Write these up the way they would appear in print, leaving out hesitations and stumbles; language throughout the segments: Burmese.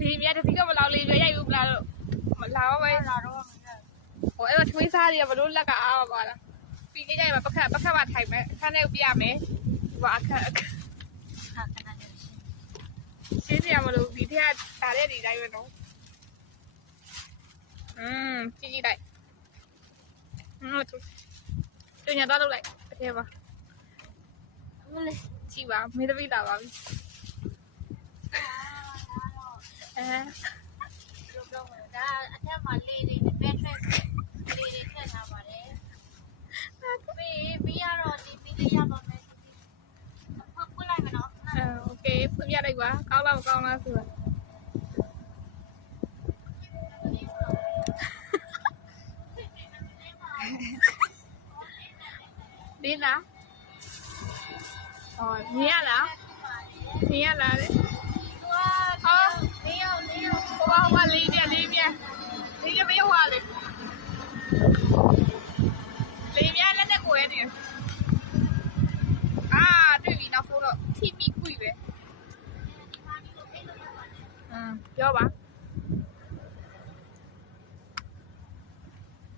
လေးမြတ်တစီကမလောက်လေးပြရိုက်ဘူးမလားတော့မလာတော့ပဲလာတော့ဟိုအဲ့တော့ထွေးစားတွေကဘလို့လက်ကအားပါလားပြီးကြရမှာပခတ်ပါထိုင်မယ်အခန်းထဲကိုပြရမယ်ဒီမှာအခန်းရှင်းနေရမလို့ဒီထက်ဒါတဲ့ဒီတိုင်းပဲနော်ကြည့်လိုက်သူညတော့လုပ်လိုက်အထဲပါကြည့်ပါမေးတပိတာပါပြီဒါအထက်မှာလေးလေးနဲ့ mattress လေးလေးထည့်ထားပါတယ်ပြီးရတော့ဒီပြီးလေးရပါမယ်ဖွင့်လိုက်မယ်နော်โอเคဖွင့်ပြလိုက်ပါကောင်းလားမကောင်းလားဆိုတော့ဒီလားအော်မြင်ရလားလေ ဟိုကလေးပြမရောက်ပါလေလေးပြလက်နဲ့ကိုရဲတယ်တွေ့ပြီနောက်ဆုံးတော့ထိမိကွိပဲပြောပါ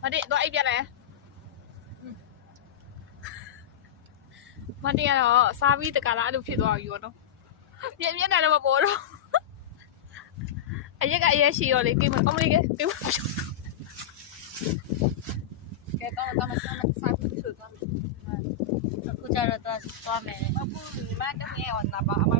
မတိတော့အိပ်ပြလဲမတိကတော့စားပြီးတကလားအဲ့လိုဖြစ်သွားပြီပေါ့နော်မြင်တယ်တော့မပေါ်တော့အရက်ကအရက်ရှိရောလေကိမအမလေးကကိမကဲတော့စားပြီးဆိုတော့အခုကျတော့သွားမယ်အခုဒီမှာတကယ်အောင်နာပါအမ